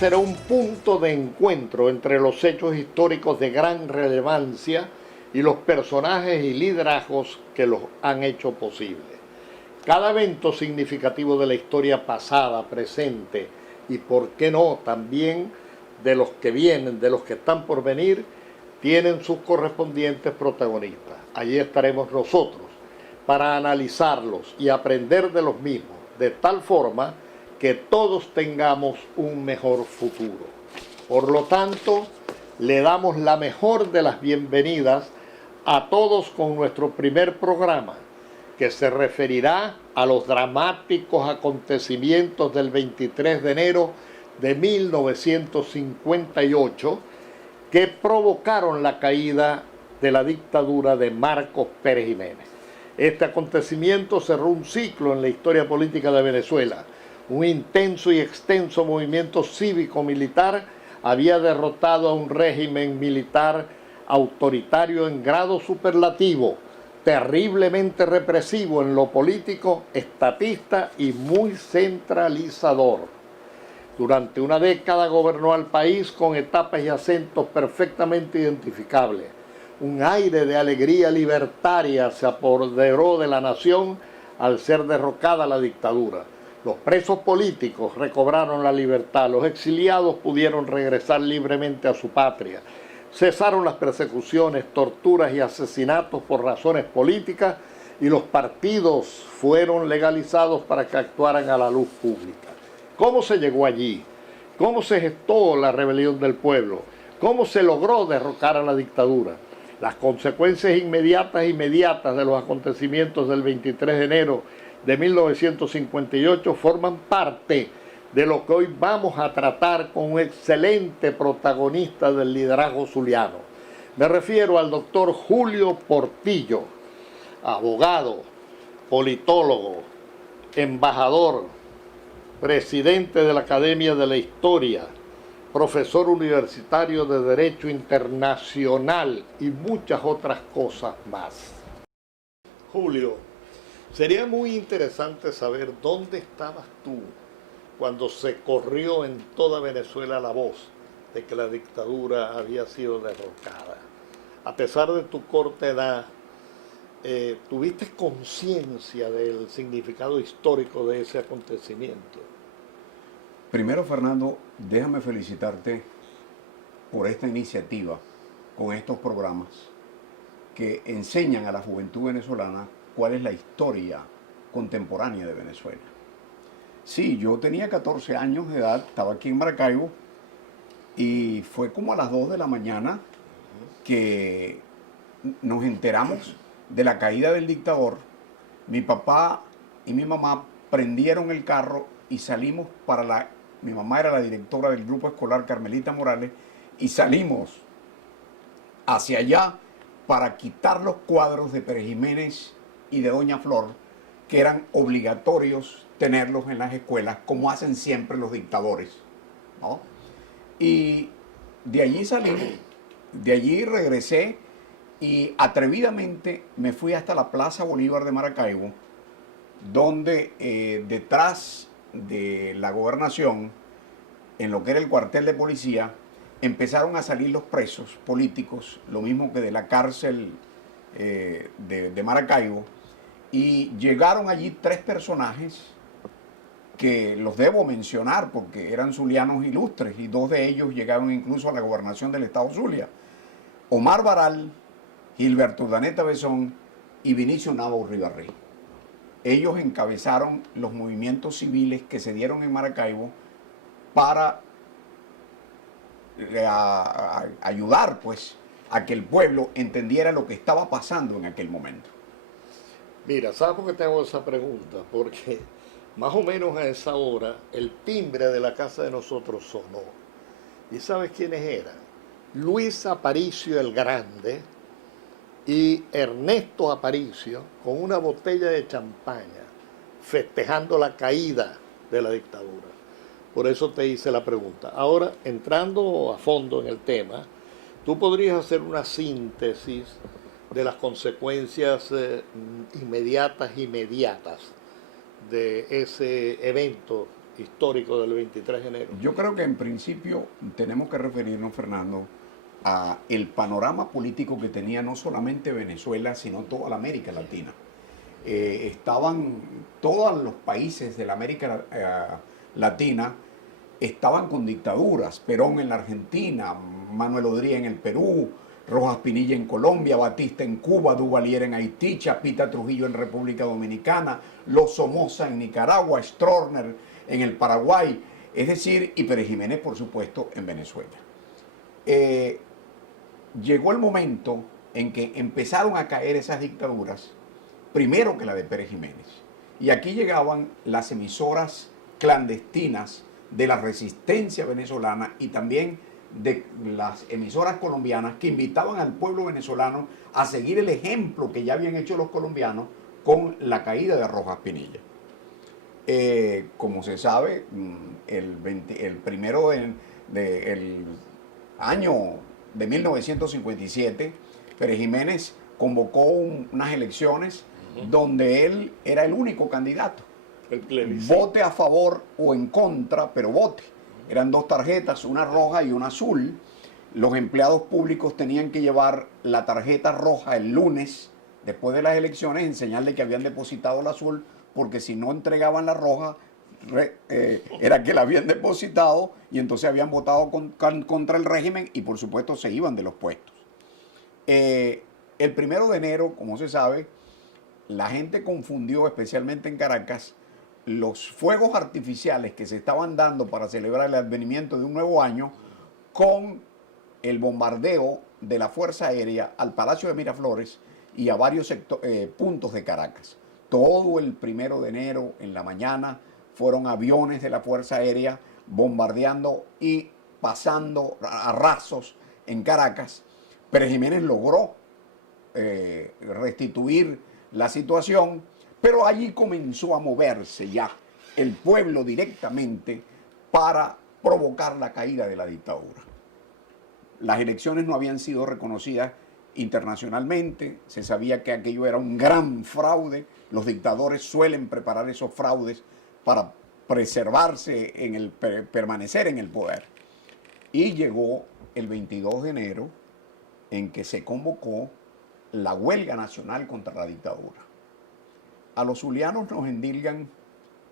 será un punto de encuentro entre los hechos históricos de gran relevancia y los personajes y liderazgos que los han hecho posible. Cada evento significativo de la historia pasada, presente y, por qué no, también de los que vienen, de los que están por venir, tienen sus correspondientes protagonistas. Allí estaremos nosotros para analizarlos y aprender de los mismos, de tal forma que todos tengamos un mejor futuro. Por lo tanto, le damos la mejor de las bienvenidas a todos con nuestro primer programa, que se referirá a los dramáticos acontecimientos del 23 de enero de 1958 que provocaron la caída de la dictadura de Marcos Pérez Jiménez. Este acontecimiento cerró un ciclo en la historia política de Venezuela. Un intenso y extenso movimiento cívico-militar había derrotado a un régimen militar autoritario en grado superlativo, terriblemente represivo en lo político, estatista y muy centralizador. Durante una década gobernó al país con etapas y acentos perfectamente identificables. Un aire de alegría libertaria se apoderó de la nación al ser derrocada la dictadura. Los presos políticos recobraron la libertad, los exiliados pudieron regresar libremente a su patria. Cesaron las persecuciones, torturas y asesinatos por razones políticas y los partidos fueron legalizados para que actuaran a la luz pública. ¿Cómo se llegó allí? ¿Cómo se gestó la rebelión del pueblo? ¿Cómo se logró derrocar a la dictadura? Las consecuencias inmediatas de los acontecimientos del 23 de enero de 1958 forman parte de lo que hoy vamos a tratar con un excelente protagonista del liderazgo zuliano. Me refiero al doctor Julio Portillo, abogado, politólogo, embajador, presidente de la Academia de la Historia, profesor universitario de Derecho Internacional y muchas otras cosas más. Julio, sería muy interesante saber dónde estabas tú cuando se corrió en toda Venezuela la voz de que la dictadura había sido derrocada. A pesar de tu corta edad, ¿tuviste conciencia del significado histórico de ese acontecimiento? Primero, Fernando, déjame felicitarte por esta iniciativa con estos programas que enseñan a la juventud venezolana cuál es la historia contemporánea de Venezuela. Sí, yo tenía 14 años de edad, estaba aquí en Maracaibo y fue como a las 2 de la mañana que nos enteramos de la caída del dictador. Mi papá y mi mamá prendieron el carro y salimos para mi mamá era la directora del grupo escolar Carmelita Morales y salimos hacia allá para quitar los cuadros de Pérez Jiménez y de Doña Flor, que eran obligatorios tenerlos en las escuelas, como hacen siempre los dictadores, ¿no? Y de allí salí, de allí regresé y atrevidamente me fui hasta la Plaza Bolívar de Maracaibo, donde detrás de la gobernación, en lo que era el cuartel de policía, empezaron a salir los presos políticos, lo mismo que de la cárcel de Maracaibo, y llegaron allí 3 personajes que los debo mencionar porque eran zulianos ilustres y 2 de ellos llegaron incluso a la gobernación del estado Zulia: Omar Baral, Gilberto Urdaneta Besón y Vinicio Nava Urribarri. Ellos encabezaron los movimientos civiles que se dieron en Maracaibo para ayudar pues a que el pueblo entendiera lo que estaba pasando en aquel momento. Mira, ¿sabes por qué te hago esa pregunta? Porque más o menos a esa hora el timbre de la casa de nosotros sonó. ¿Y sabes quiénes eran? Luis Aparicio el Grande y Ernesto Aparicio con una botella de champaña festejando la caída de la dictadura. Por eso te hice la pregunta. Ahora, entrando a fondo en el tema, tú podrías hacer una síntesis de las consecuencias inmediatas de ese evento histórico del 23 de enero? Yo creo que en principio tenemos que referirnos, Fernando, a el panorama político que tenía no solamente Venezuela, sino toda la América Latina. Estaban todos los países de la América Latina estaban con dictaduras. Perón en la Argentina, Manuel Odría en el Perú, Rojas Pinilla en Colombia, Batista en Cuba, Duvalier en Haití, Chapita Trujillo en República Dominicana, Los Somoza en Nicaragua, Stroessner en el Paraguay, es decir, y Pérez Jiménez, por supuesto, en Venezuela. Llegó el momento en que empezaron a caer esas dictaduras, primero que la de Pérez Jiménez. Y aquí llegaban las emisoras clandestinas de la resistencia venezolana y también de las emisoras colombianas que invitaban al pueblo venezolano a seguir el ejemplo que ya habían hecho los colombianos con la caída de Rojas Pinilla. Como se sabe, el primero del año de 1957, Pérez Jiménez convocó unas elecciones donde él era el único candidato. Vote a favor o en contra, pero vote. Eran dos tarjetas, una roja y una azul. Los empleados públicos tenían que llevar la tarjeta roja el lunes, después de las elecciones, en señal de que habían depositado la azul, porque si no entregaban la roja, era que la habían depositado y entonces habían votado contra el régimen y por supuesto se iban de los puestos. El 1 de enero, como se sabe, la gente confundió, especialmente en Caracas, los fuegos artificiales que se estaban dando para celebrar el advenimiento de un nuevo año con el bombardeo de la Fuerza Aérea al Palacio de Miraflores y a varios puntos de Caracas. Todo el 1 de enero en la mañana fueron aviones de la Fuerza Aérea bombardeando y pasando a rasos en Caracas. Pérez Jiménez logró restituir la situación, pero allí comenzó a moverse ya el pueblo directamente para provocar la caída de la dictadura. Las elecciones no habían sido reconocidas internacionalmente, se sabía que aquello era un gran fraude. Los dictadores suelen preparar esos fraudes para preservarse, permanecer en el poder. Y llegó el 22 de enero en que se convocó la huelga nacional contra la dictadura. A los zulianos nos endilgan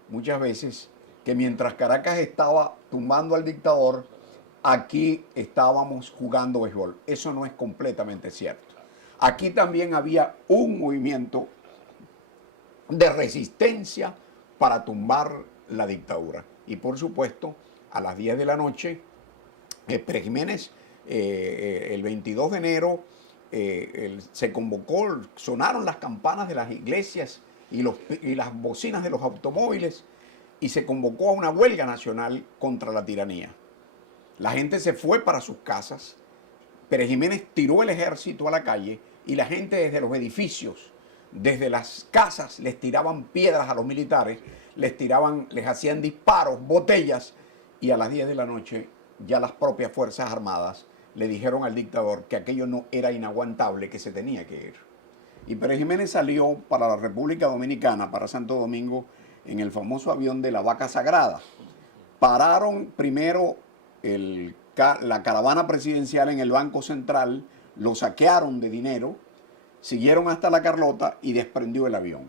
muchas veces que mientras Caracas estaba tumbando al dictador, aquí estábamos jugando béisbol. Eso no es completamente cierto. Aquí también había un movimiento de resistencia para tumbar la dictadura. Y por supuesto, a las 10 de la noche, Pérez Jiménez, el 22 de enero, se convocó, sonaron las campanas de las iglesias y las bocinas de los automóviles y se convocó a una huelga nacional contra la tiranía. La gente se fue para sus casas, Pérez Jiménez tiró el ejército a la calle y la gente desde los edificios, desde las casas, les tiraban piedras a los militares, les hacían disparos, botellas, y a las 10 de la noche ya las propias Fuerzas Armadas le dijeron al dictador que aquello no era inaguantable, que se tenía que ir. Y Pérez Jiménez salió para la República Dominicana, para Santo Domingo, en el famoso avión de la Vaca Sagrada. Pararon primero la caravana presidencial en el Banco Central, lo saquearon de dinero, siguieron hasta La Carlota y desprendió el avión.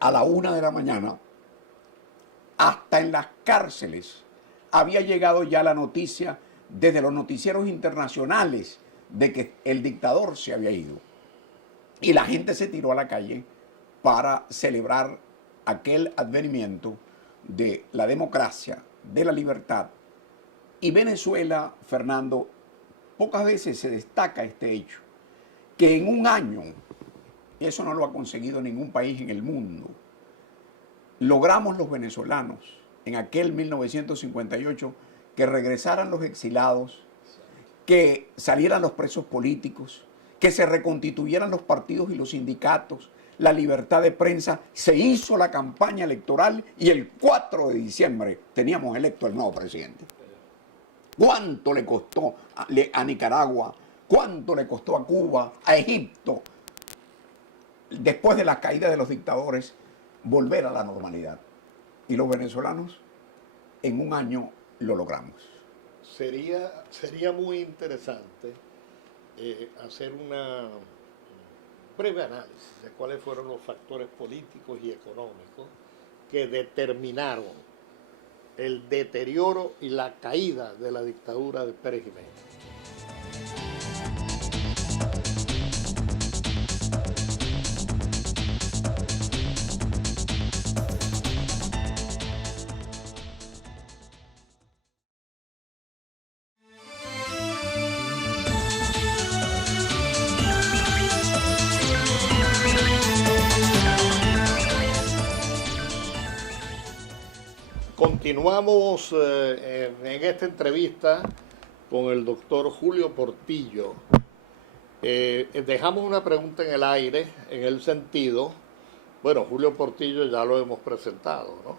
A la 1 de la mañana, hasta en las cárceles, había llegado ya la noticia desde los noticieros internacionales de que el dictador se había ido. Y la gente se tiró a la calle para celebrar aquel advenimiento de la democracia, de la libertad. Y Venezuela, Fernando, pocas veces se destaca este hecho, que en un año, eso no lo ha conseguido ningún país en el mundo, logramos los venezolanos en aquel 1958 que regresaran los exilados, que salieran los presos políticos, que se reconstituyeran los partidos y los sindicatos, la libertad de prensa, se hizo la campaña electoral y el 4 de diciembre teníamos electo al nuevo presidente. ¿Cuánto le costó a Nicaragua? ¿Cuánto le costó a Cuba, a Egipto, después de la caída de los dictadores, volver a la normalidad? Y los venezolanos en un año lo logramos. Sería muy interesante hacer una breve análisis de cuáles fueron los factores políticos y económicos que determinaron el deterioro y la caída de la dictadura de Pérez Jiménez. Continuamos en esta entrevista con el doctor Julio Portillo. Dejamos una pregunta en el aire, en el sentido, bueno, Julio Portillo ya lo hemos presentado, ¿no?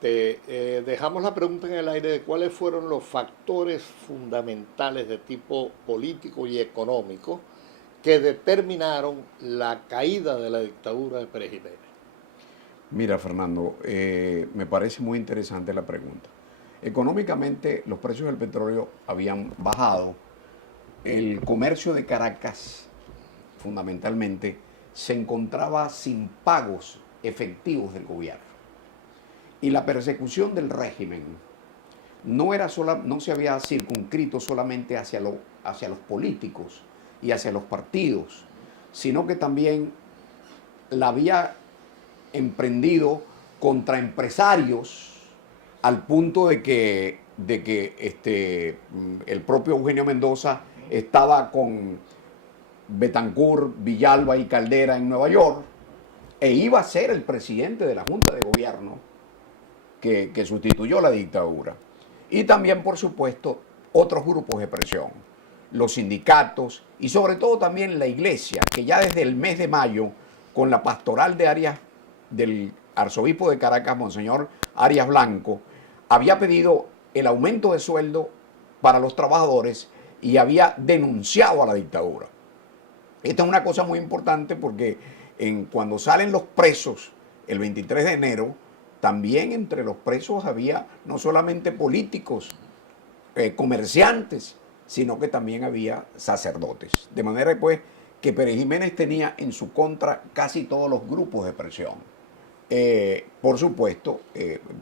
Dejamos la pregunta en el aire de cuáles fueron los factores fundamentales de tipo político y económico que determinaron la caída de la dictadura de Pérez Jiménez. Mira, Fernando, me parece muy interesante la pregunta. Económicamente, los precios del petróleo habían bajado. El comercio de Caracas, fundamentalmente, se encontraba sin pagos efectivos del gobierno. Y la persecución del régimen no se había circunscrito solamente hacia los políticos y hacia los partidos, sino que también la había emprendido contra empresarios al punto de que el propio Eugenio Mendoza estaba con Bethancourt, Villalba y Caldera en Nueva York e iba a ser el presidente de la Junta de Gobierno que sustituyó la dictadura. Y también, por supuesto, otros grupos de presión, los sindicatos y sobre todo también la iglesia, que ya desde el mes de mayo, con la pastoral de Arias, del arzobispo de Caracas, Monseñor Arias Blanco, había pedido el aumento de sueldo para los trabajadores y había denunciado a la dictadura. Esta es una cosa muy importante porque cuando salen los presos el 23 de enero, también entre los presos había no solamente políticos, comerciantes, sino que también había sacerdotes. De manera pues que Pérez Jiménez tenía en su contra casi todos los grupos de presión. Por supuesto,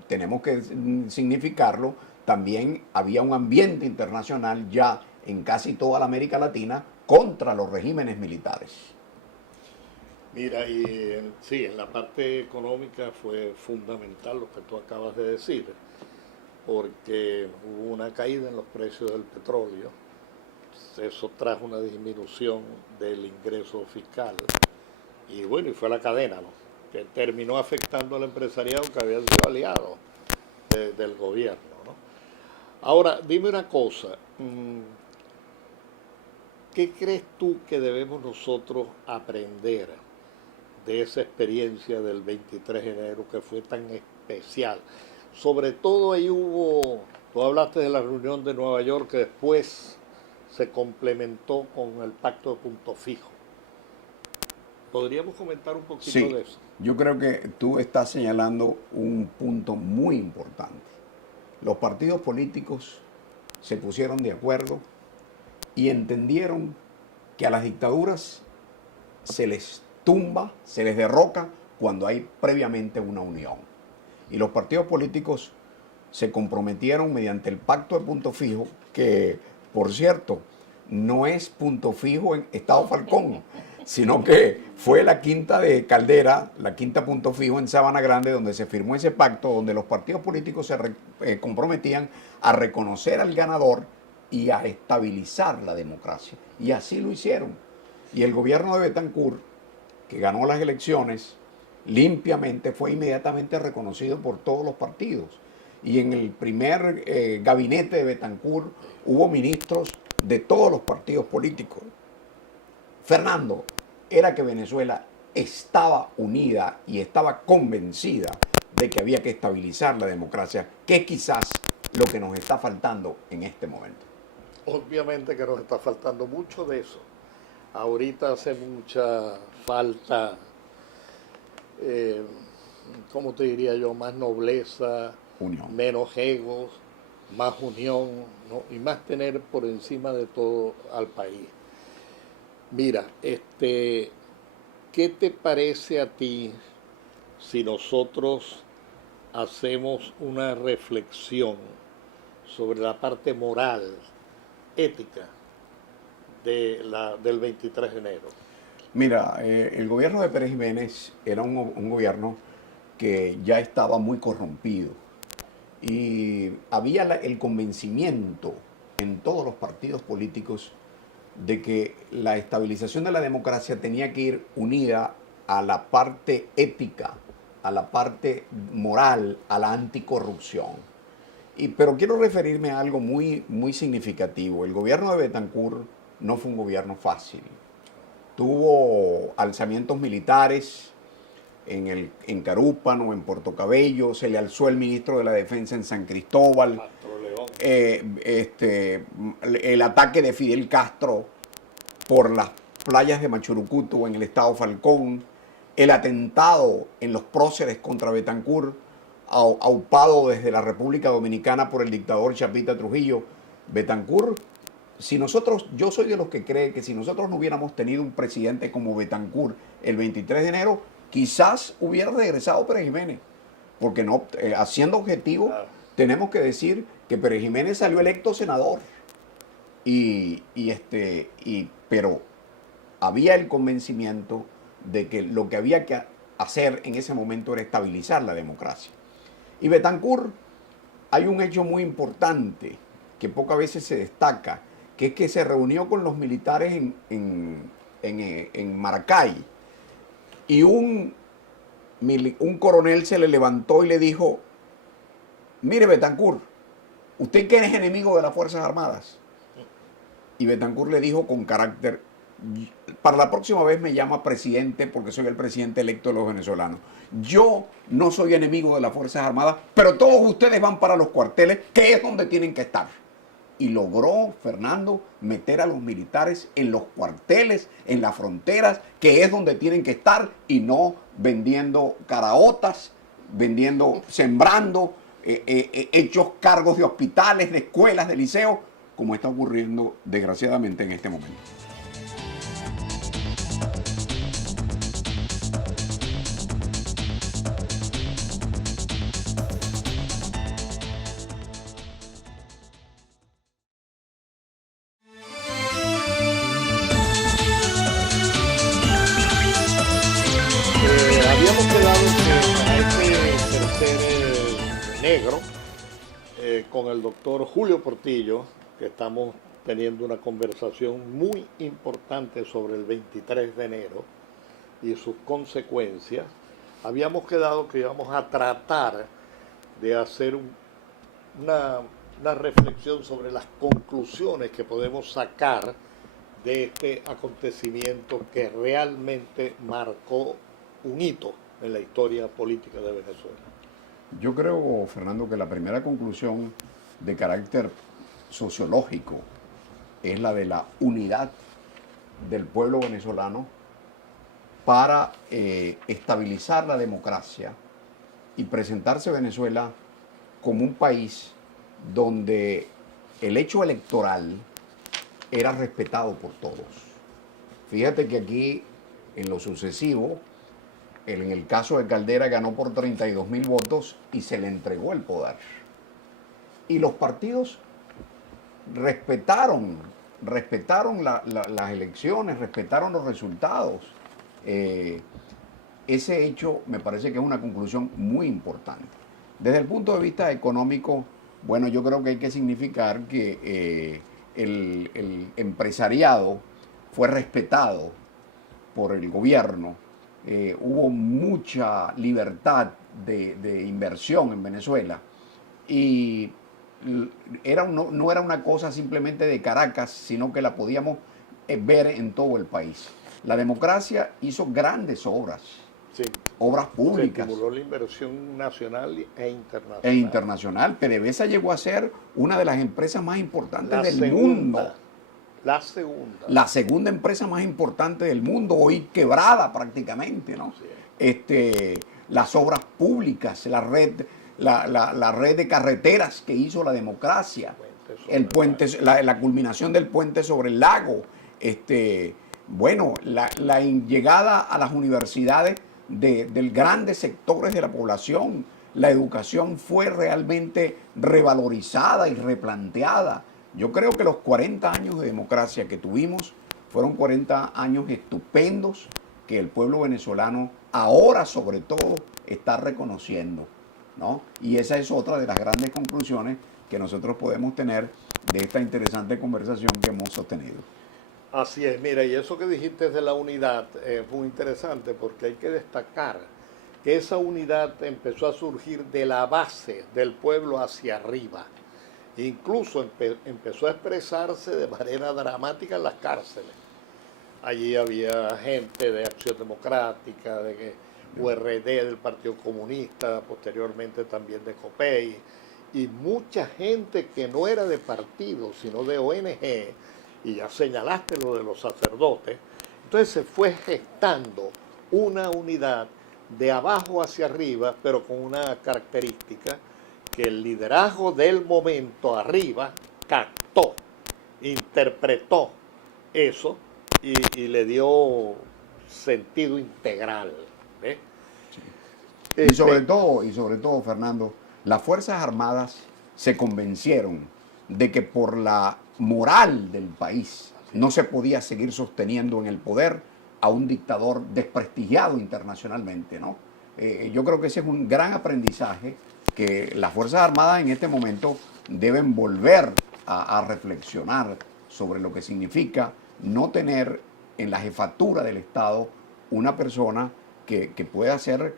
tenemos que significarlo, también había un ambiente internacional ya en casi toda la América Latina contra los regímenes militares. Mira, y sí, en la parte económica fue fundamental lo que tú acabas de decir, porque hubo una caída en los precios del petróleo, eso trajo una disminución del ingreso fiscal, y bueno, y fue la cadena, ¿no?, que terminó afectando al empresariado que había sido aliado del gobierno, ¿no? Ahora, dime una cosa, ¿qué crees tú que debemos nosotros aprender de esa experiencia del 23 de enero que fue tan especial? Sobre todo ahí tú hablaste de la reunión de Nueva York que después se complementó con el pacto de punto fijo. ¿Podríamos comentar un poquito de eso? Yo creo que tú estás señalando un punto muy importante. Los partidos políticos se pusieron de acuerdo y entendieron que a las dictaduras se les tumba, se les derroca cuando hay previamente una unión. Y los partidos políticos se comprometieron mediante el pacto de punto fijo, que, por cierto, no es punto fijo en Estado Falcón, sino que fue la quinta de Caldera, la quinta punto fijo en Sabana Grande, donde se firmó ese pacto, donde los partidos políticos se comprometían a reconocer al ganador y a estabilizar la democracia. Y así lo hicieron. Y el gobierno de Bethancourt, que ganó las elecciones limpiamente, fue inmediatamente reconocido por todos los partidos. Y en el primer gabinete de Bethancourt hubo ministros de todos los partidos políticos. Fernando, era que Venezuela estaba unida y estaba convencida de que había que estabilizar la democracia, que es quizás lo que nos está faltando en este momento. Obviamente que nos está faltando mucho de eso. Ahorita hace mucha falta, ¿cómo te diría yo?, más nobleza, unión. Menos egos, más unión, ¿no? Y más tener por encima de todo al país. Mira, ¿qué te parece a ti si nosotros hacemos una reflexión sobre la parte moral, ética del 23 de enero? Mira, el gobierno de Pérez Jiménez era un gobierno que ya estaba muy corrompido y había el convencimiento en todos los partidos políticos de que la estabilización de la democracia tenía que ir unida a la parte ética, a la parte moral, a la anticorrupción. Pero quiero referirme a algo muy, muy significativo. El gobierno de Betancur no fue un gobierno fácil. Tuvo alzamientos militares en Carúpano, en Puerto Cabello, se le alzó el ministro de la Defensa en San Cristóbal, el ataque de Fidel Castro por las playas de Machurucuto en el estado Falcón, el atentado en los próceres contra Betancur, aupado desde la República Dominicana por el dictador Chapita Trujillo. Betancur, yo soy de los que cree que si nosotros no hubiéramos tenido un presidente como Betancur el 23 de enero, quizás hubiera regresado Pérez Jiménez, porque no, haciendo objetivo, tenemos que decir que Pérez Jiménez salió electo senador, pero había el convencimiento de que lo que había que hacer en ese momento era estabilizar la democracia. Y Betancur, hay un hecho muy importante que pocas veces se destaca, que es que se reunió con los militares en Maracay, y un coronel se le levantó y le dijo: mire, Betancur, ¿usted que es enemigo de las Fuerzas Armadas? Y Betancur le dijo con carácter: para la próxima vez me llama presidente, porque soy el presidente electo de los venezolanos. Yo no soy enemigo de las Fuerzas Armadas, pero todos ustedes van para los cuarteles, que es donde tienen que estar. Y logró, Fernando, meter a los militares en los cuarteles, en las fronteras, que es donde tienen que estar, y no vendiendo caraotas, sembrando, hechos cargos de hospitales, de escuelas, de liceos, como está ocurriendo desgraciadamente en este momento. Habíamos quedado que para este tercer negro, con el doctor Julio Portillo, que estamos teniendo una conversación muy importante sobre el 23 de enero y sus consecuencias, habíamos quedado que íbamos a tratar de hacer una reflexión sobre las conclusiones que podemos sacar de este acontecimiento que realmente marcó un hito en la historia política de Venezuela. Yo creo, Fernando, que la primera conclusión de carácter sociológico es la de la unidad del pueblo venezolano para estabilizar la democracia y presentarse Venezuela como un país donde el hecho electoral era respetado por todos. Fíjate que aquí, en lo sucesivo, en el caso de Caldera ganó por 32.000 votos y se le entregó el poder. Y los partidos respetaron las elecciones, respetaron los resultados. Ese hecho me parece que es una conclusión muy importante. Desde el punto de vista económico, bueno, yo creo que hay que significar que el empresariado fue respetado por el gobierno. Hubo mucha libertad de inversión en Venezuela y no era una cosa simplemente de Caracas, sino que la podíamos ver en todo el país. La democracia hizo grandes obras, sí, obras públicas. Se estimuló la inversión nacional e internacional. PDVSA llegó a ser una de las empresas más importantes del mundo. La segunda empresa más importante del mundo, hoy quebrada prácticamente, ¿no? Sí. Las obras públicas, la red la red de carreteras que hizo la democracia, el puente, la culminación del puente sobre el lago, bueno, la llegada a las universidades de grandes sectores de la población. La educación fue realmente revalorizada y replanteada. Yo creo que los 40 años de democracia que tuvimos fueron 40 años estupendos que el pueblo venezolano ahora sobre todo está reconociendo, ¿no? Y esa es otra de las grandes conclusiones que nosotros podemos tener de esta interesante conversación que hemos sostenido. Así es, mira, y eso que dijiste de la unidad es muy interesante porque hay que destacar que esa unidad empezó a surgir de la base del pueblo hacia arriba. Incluso empezó a expresarse de manera dramática en las cárceles. Allí había gente de Acción Democrática, de URD, del Partido Comunista, posteriormente también de COPEI, y mucha gente que no era de partido, sino de ONG, y ya señalaste lo de los sacerdotes. Entonces se fue gestando una unidad de abajo hacia arriba, pero con una característica que el liderazgo del momento arriba captó, interpretó eso y le dio sentido integral. ¿Ves? Y sobre todo, Fernando, las Fuerzas Armadas se convencieron de que por la moral del país no se podía seguir sosteniendo en el poder a un dictador desprestigiado internacionalmente, ¿no? Yo creo que ese es un gran aprendizaje que las Fuerzas Armadas en este momento deben volver a reflexionar sobre lo que significa no tener en la jefatura del Estado una persona que pueda ser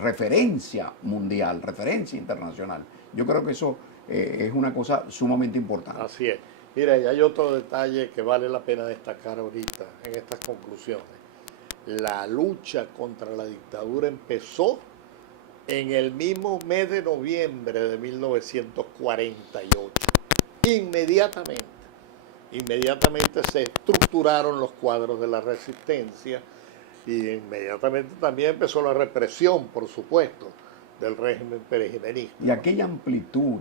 referencia mundial, referencia internacional. Yo creo que eso es una cosa sumamente importante. Así es. Mira, y hay otro detalle que vale la pena destacar ahorita en estas conclusiones. La lucha contra la dictadura empezó en el mismo mes de noviembre de 1948. Inmediatamente se estructuraron los cuadros de la resistencia y inmediatamente también empezó la represión, por supuesto, del régimen perejimenista. Y aquella amplitud,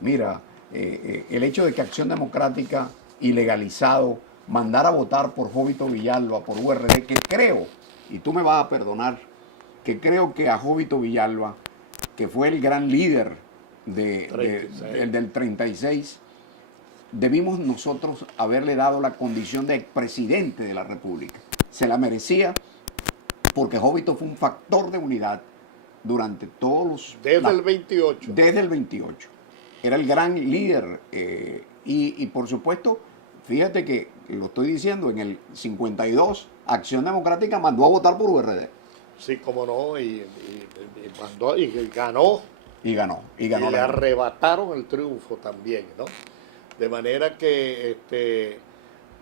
mira, el hecho de que Acción Democrática ilegalizado mandara a votar por Jovito Villalba, por URD, que creo, y tú me vas a perdonar, que creo que a Jovito Villalba, que fue el gran líder del 36, debimos nosotros haberle dado la condición de expresidente de la República. Se la merecía porque Jovito fue un factor de unidad durante todos los... Desde el 28. Desde el 28. Era el gran líder y por supuesto, fíjate que, lo estoy diciendo, en el 52 Acción Democrática mandó a votar por URD. Sí, como no, y ganó. Y ganó. Y le arrebataron el triunfo también, ¿no? De manera que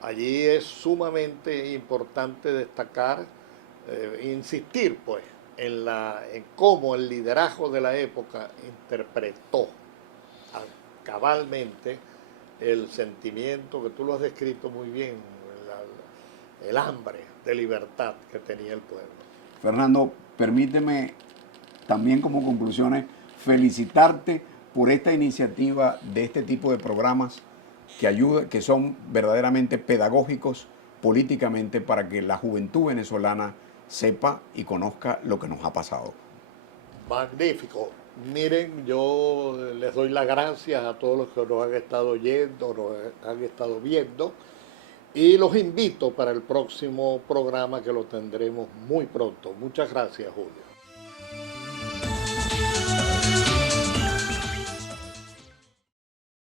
allí es sumamente importante destacar, insistir pues, en cómo el liderazgo de la época interpretó cabalmente el sentimiento que tú lo has descrito muy bien, el hambre de libertad que tenía el pueblo. Fernando, permíteme también como conclusiones felicitarte por esta iniciativa de este tipo de programas que son verdaderamente pedagógicos políticamente para que la juventud venezolana sepa y conozca lo que nos ha pasado. Magnífico. Miren, yo les doy las gracias a todos los que nos han estado oyendo, nos han estado viendo, y los invito para el próximo programa que lo tendremos muy pronto. Muchas gracias, Julio.